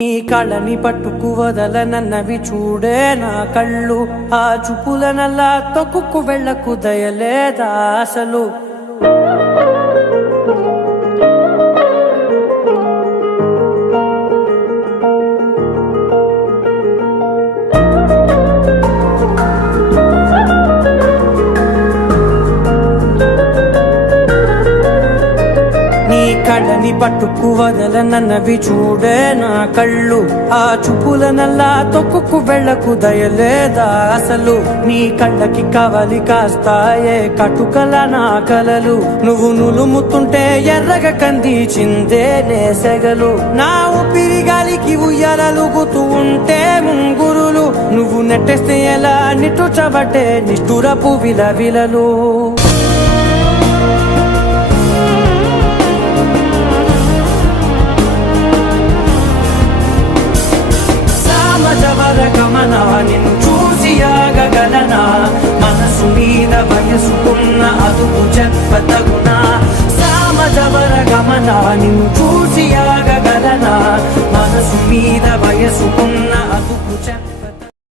నీ కళ్ళని పట్టుకు వదలనన్నవి చూడే నా కళ్ళు, ఆ చూపులనల్లా తొక్కుకు వెళ్ళకు దయలేదా అసలు. కళ్ళని పట్టుకు వదలనన్నవి చూడే నా కళ్ళు, ఆ చూపులనల్లా తొక్కుకు వెళ్ళకు దయలేదా అసలు. నీ కళ్ళకి కవలి కాస్తాయే కటుకల నా కలలు, నువ్వు నులుముతుంటే ఎర్రగ కందిచిందే నేసెగలు. నా ఊపిరి గాలికి ఉయ్యాలలుగుతూ ఉంటే ముంగురులు, నువ్వు నెట్టేస్తే ఎలా నిట్టుచబట్టే నిష్ఠురపు విలవిలలు. గమనా నిన్ను చూసి ఆగగలనా, మనసు మీద వయసుకున్న అదుపు చెప్పతగునా. సామజవర గమనా నిన్ను చూసి ఆగగలనా, మనసు మీద వయసుకున్న